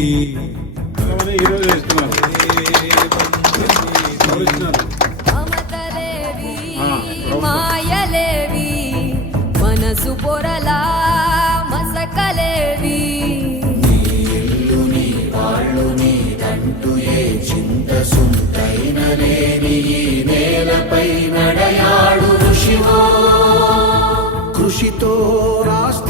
పంచమి ఈరోజు వేస్తున్నారు మాయలేవి మనసు పొరలా మసకలేవి. నీ ఇల్లు నీ వాళ్ళు నీదంటూ ఏ చింత సుంతైన నడయాడు ఋషివో కృషితో రాస్తి